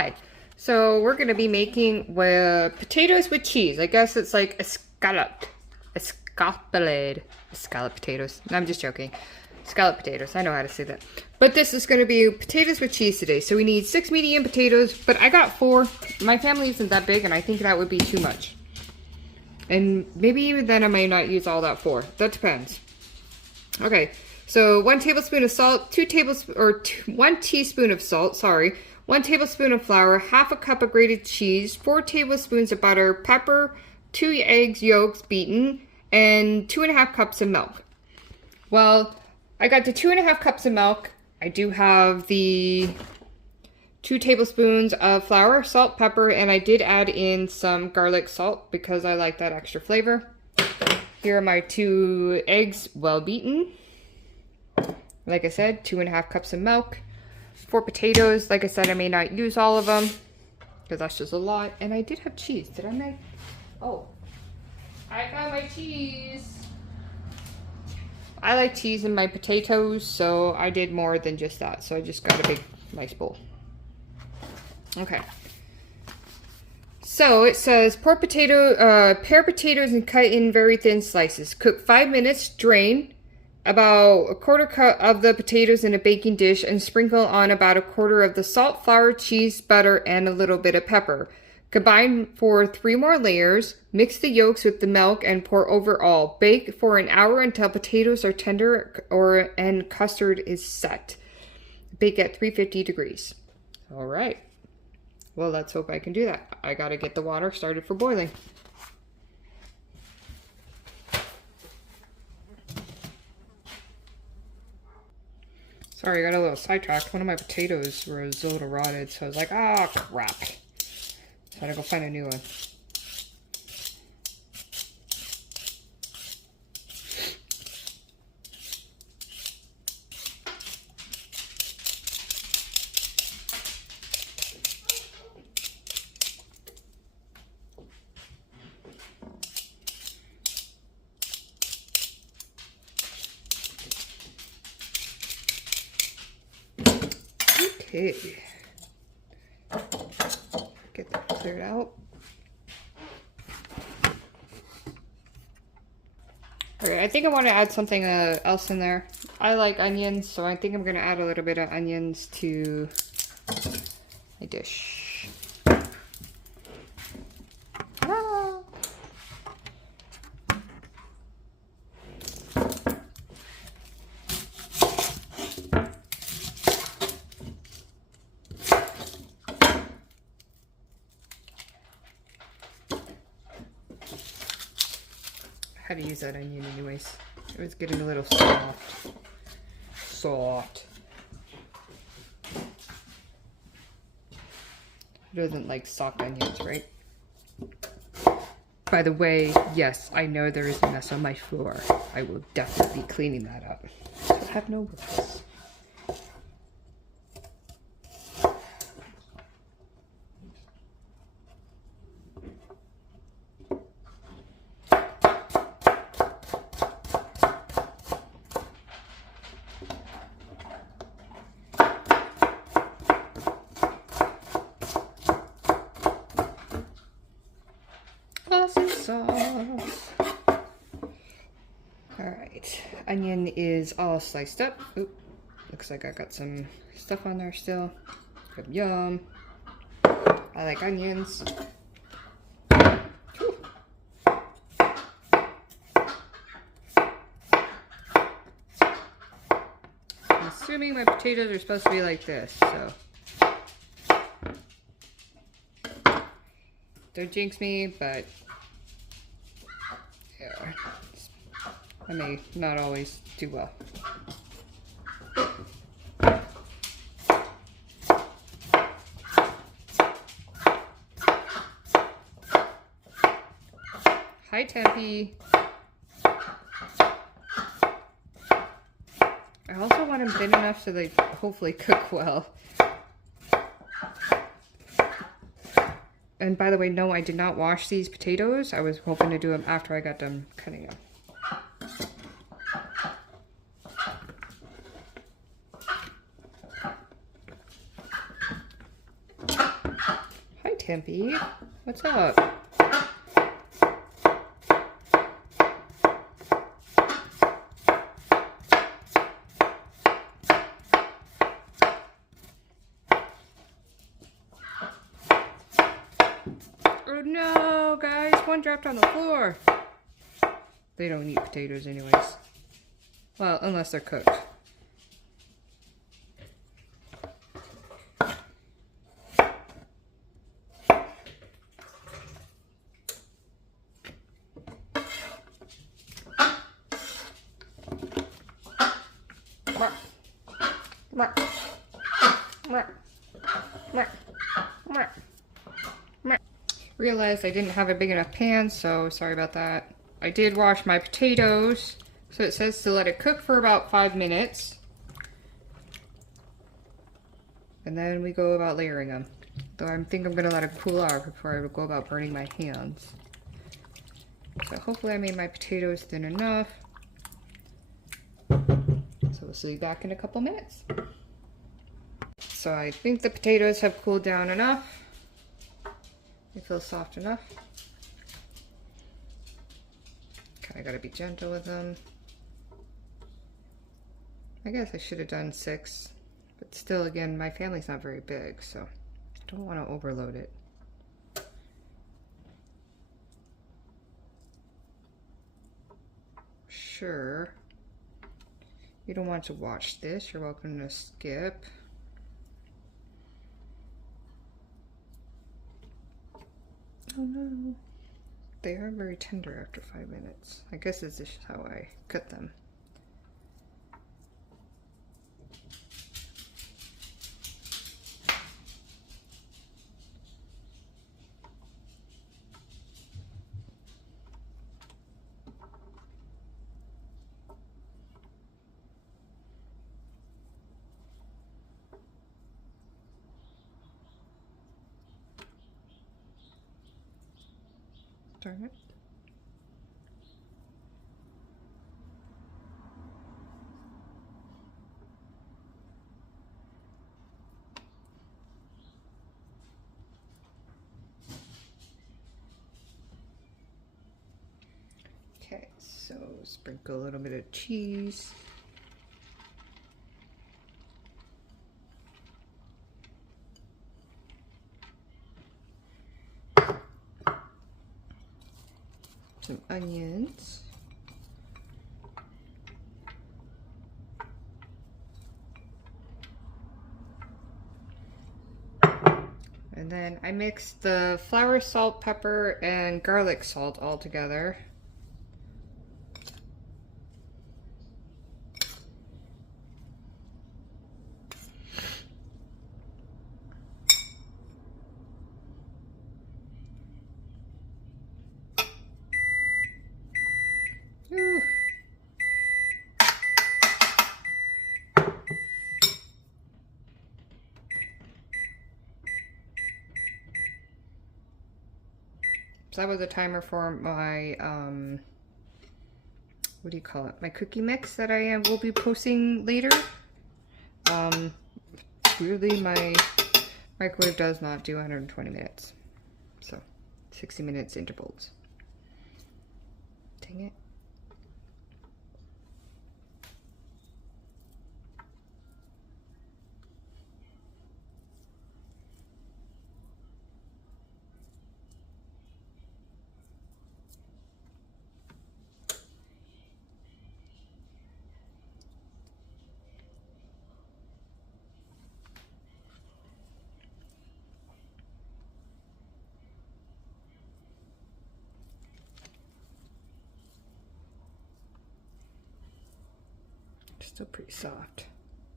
Hi. So we're going to be making potatoes with cheese. I guess it's like scalloped potatoes. No, I'm just joking. Scalloped potatoes. I know how to say that. But this is going to be potatoes with cheese today. So we need 6 medium potatoes, but I got 4. My family isn't that big, and I think that would be too much. And maybe even then I may not use all that 4. That depends. Okay. So 1 tablespoon of salt, 1 teaspoon of salt, sorry. 1 tablespoon of flour, half a cup of grated cheese, 4 tablespoons of butter, pepper, 2 eggs yolks beaten, and 2.5 cups of milk. Well, I got the 2.5 cups of milk. I do have the 2 tablespoons of flour, salt, pepper, and I did add in some garlic salt because I like that extra flavor. Here are my 2 eggs, well beaten. Like I said, 2.5 cups of milk. 4 potatoes. Like I said, I may not use all of them because that's just a lot. And I did have cheese. Did I make? Oh, I got my cheese. I like cheese in my potatoes, so I did more than just that. So I just got a big, nice bowl. Okay. So it says pare potatoes and cut in very thin slices. Cook 5 minutes, drain. About a quarter cup of the potatoes in a baking dish and sprinkle on about a quarter of the salt, flour, cheese, butter, and a little bit of pepper. Combine for 3 more layers. Mix the yolks with the milk and pour over all. Bake for an hour until potatoes are tender and custard is set. Bake at 350 degrees. All right. Well, let's hope I can do that. I gotta get the water started for boiling. Sorry, I got a little sidetracked. One of my potatoes was a little rotted, so I was like, ah, crap. So I had to go find a new one. Okay, get that cleared out. Okay, I think I want to add something else in there. I like onions, so I think I'm going to add a little bit of onions to my dish. Ah. How to use that onion anyways. It was getting a little soft. It doesn't like soft onions, right? By the way, yes, I know there is a mess on my floor. I will definitely be cleaning that up. So have no worries. Sauce. Alright, onion is all sliced up. Oop, looks like I got some stuff on there still. Yum. I like onions. Whew. I'm assuming my potatoes are supposed to be like this, so. Don't jinx me, but yeah, I may not always do well. Hi, Tempe. I also want them thin enough so they hopefully cook well. And by the way, no, I did not wash these potatoes. I was hoping to do them after I got done cutting them. Tempe. What's up? Oh no, guys, one dropped on the floor. They don't eat potatoes anyways. Well, unless they're cooked. Realized I didn't have a big enough pan, so sorry about that. I did wash my potatoes, so it says to let it cook for about 5 minutes. And then we go about layering them. Though I think I'm gonna let it cool off before I go about burning my hands. So hopefully I made my potatoes thin enough. So we'll see you back in a couple minutes. So I think the potatoes have cooled down enough. They feel soft enough. Kinda gotta be gentle with them. I guess I should have done 6, but still, again, my family's not very big, so I don't want to overload it. Sure. You don't want to watch this, you're welcome to skip. Oh no. They are very tender after 5 minutes. I guess this is how I cut them. Darn it. Okay, so sprinkle a little bit of cheese. Some onions. And then I mixed the flour, salt, pepper, and garlic salt all together. Ooh. So that was a timer for my, what do you call it? My cookie mix that I will be posting later. Weirdly, my microwave does not do 120 minutes. So, 60 minutes intervals. Dang it. Still pretty soft,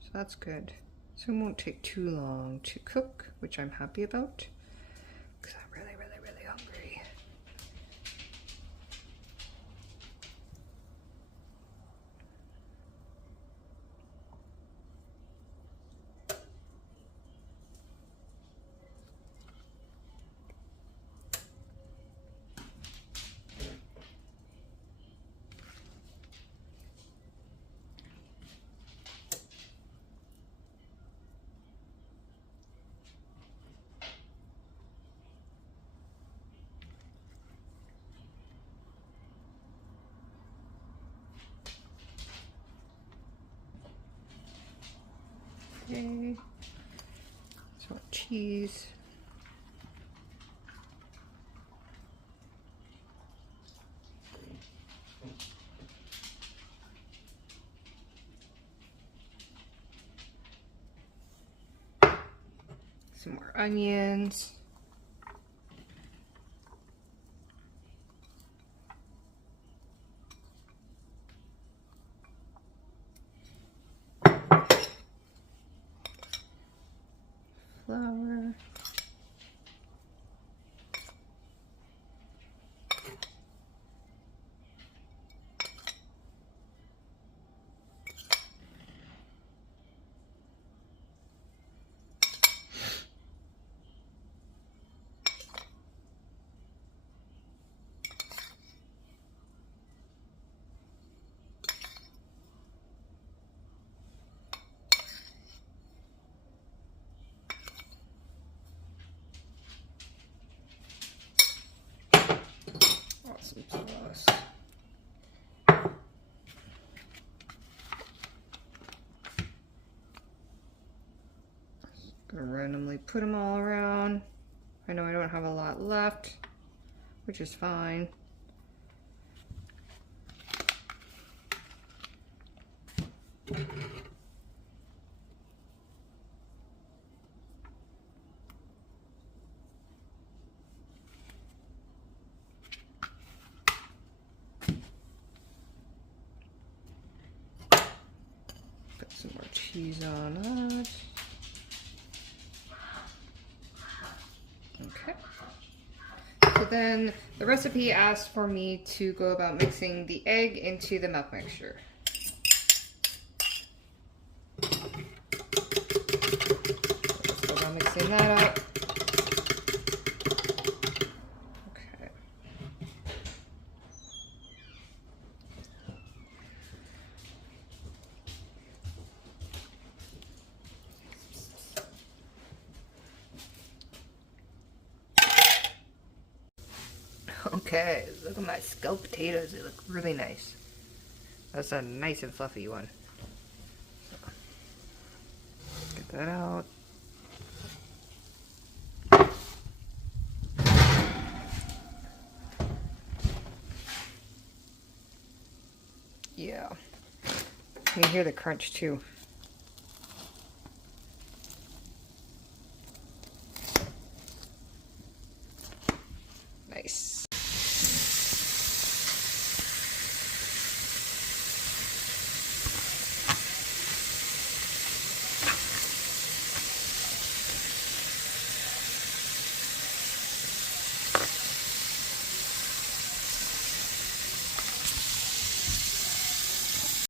so that's good. So it won't take too long to cook, which I'm happy about because I'm really hungry. Okay. Some more cheese. Some more onions. Flour. Awesome sauce. Gonna randomly put them all around. I know I don't have a lot left, which is fine. Put some more cheese on that. Okay. So then the recipe asked for me to go about mixing the egg into the milk mixture. Let's go about mixing that up. Okay. Okay, look at my scalloped potatoes. They look really nice. That's a nice and fluffy one. Get that out. Yeah. You hear the crunch too.